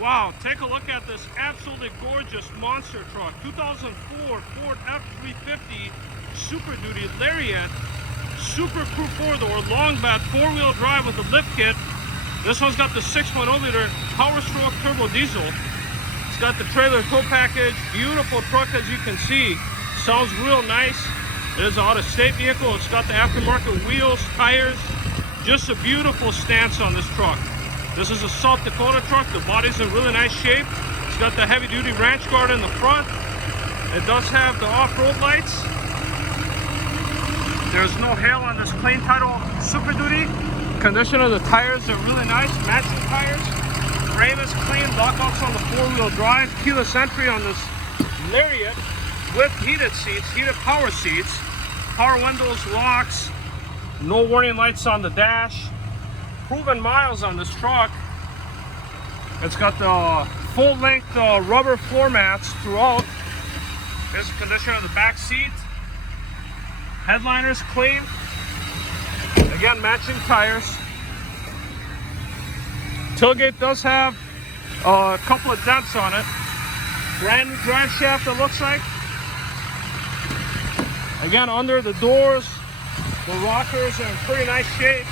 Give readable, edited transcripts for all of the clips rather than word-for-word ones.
Wow, take a look at this absolutely gorgeous monster truck. 2004 Ford F350 Super Duty Lariat. Super Crew 4-door, long bed, 4-wheel drive with a lift kit. This one's got the 6.0-liter Power Stroke Turbo Diesel. It's got the trailer tow package. Beautiful truck, as you can see. Sounds real nice. It is an out-of-state vehicle. It's got the aftermarket wheels, tires. Just a beautiful stance on this truck. This is a South Dakota truck. The body's in really nice shape. It's got the heavy-duty ranch guard in the front. It does have the off-road lights. There's no hail on this plain title Super Duty. Condition of the tires are really nice, matching tires. Frame is clean, lockouts on the 4-wheel drive. Keyless entry on this Lariat with heated seats, heated power seats. Power windows, locks. No warning lights on the dash. Proven miles on this truck. It's got the full-length rubber floor mats throughout. Here's the condition of the back seat. Headliner's clean. Again, matching tires. Tailgate does have a couple of dents on it. Brand new drive shaft, it looks like. Again, under the doors, the rockers are in pretty nice shape,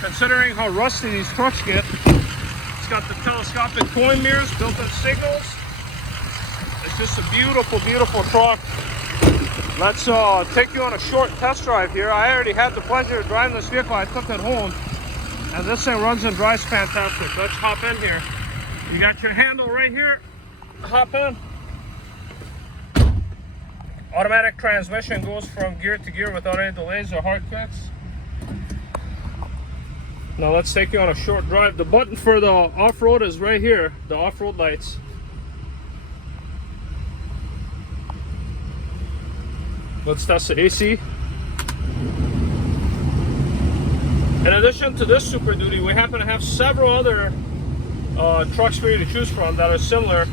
considering how rusty these trucks get. It's got the telescopic coin mirrors, built-in signals. It's just a beautiful, beautiful truck. Let's take you on a short test drive here. I already had the pleasure of driving this vehicle. I took it home, and this thing runs and drives fantastic. Let's hop in here. You got your handle right here. Hop in. Automatic transmission goes from gear to gear without any delays or hard kicks. Now let's take you on a short drive. The button for the off-road is right here, the off-road lights. Let's test the AC. In addition to this Super Duty, we happen to have several other trucks for you to choose from that are similar,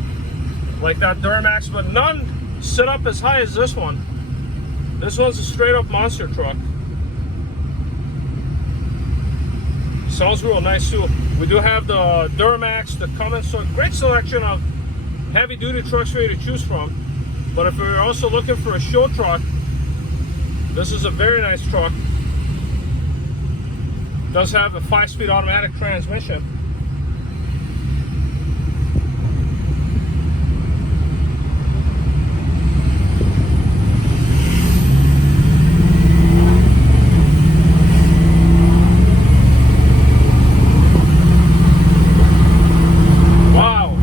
like that Duramax, but none sit up as high as this one. This one's a straight up monster truck. Sounds real nice too. We do have the Duramax, the Cummins, so great selection of heavy duty trucks for you to choose from. But if you're also looking for a show truck, this is a very nice truck. It does have a 5-speed automatic transmission. Wow.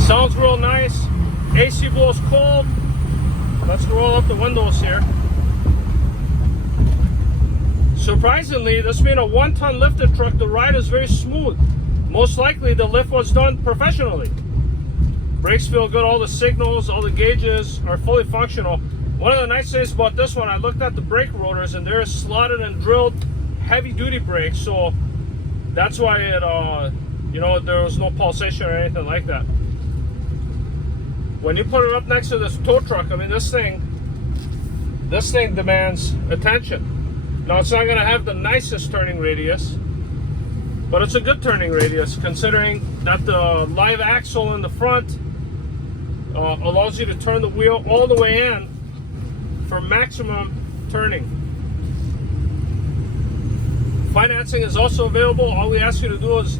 Sounds real nice. AC blows cold. Let's roll up the windows here. Surprisingly, this being a 1-ton lifted truck, the ride is very smooth. Most likely the lift was done professionally. Brakes feel good, all the signals, all the gauges are fully functional. One of the nice things about this one, I looked at the brake rotors and they're slotted and drilled heavy duty brakes, so that's why it, you know, there was no pulsation or anything like that. When you put it up next to this tow truck, I mean, this thing demands attention. Now, it's not going to have the nicest turning radius, but it's a good turning radius, considering that the live axle in the front allows you to turn the wheel all the way in for maximum turning. Financing is also available. All we ask you to do is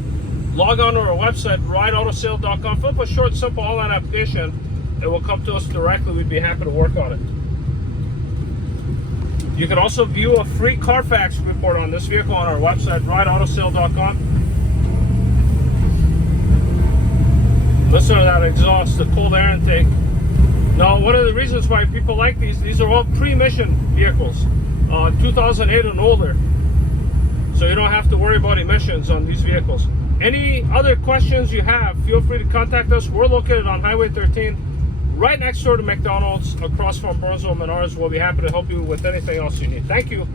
log on to our website, rideautosale.com, fill up a short, simple online application. It will come to us directly. We'd be happy to work on it. You can also view a free Carfax report on this vehicle on our website, rideautosale.com. Listen to that exhaust, the cold air intake. Now, one of the reasons why people like these are all pre-emission vehicles, 2008 and older. So you don't have to worry about emissions on these vehicles. Any other questions you have, feel free to contact us. We're located on Highway 13, right next door to McDonald's, across from Burnsville Menards. We'll be happy to help you with anything else you need. Thank you.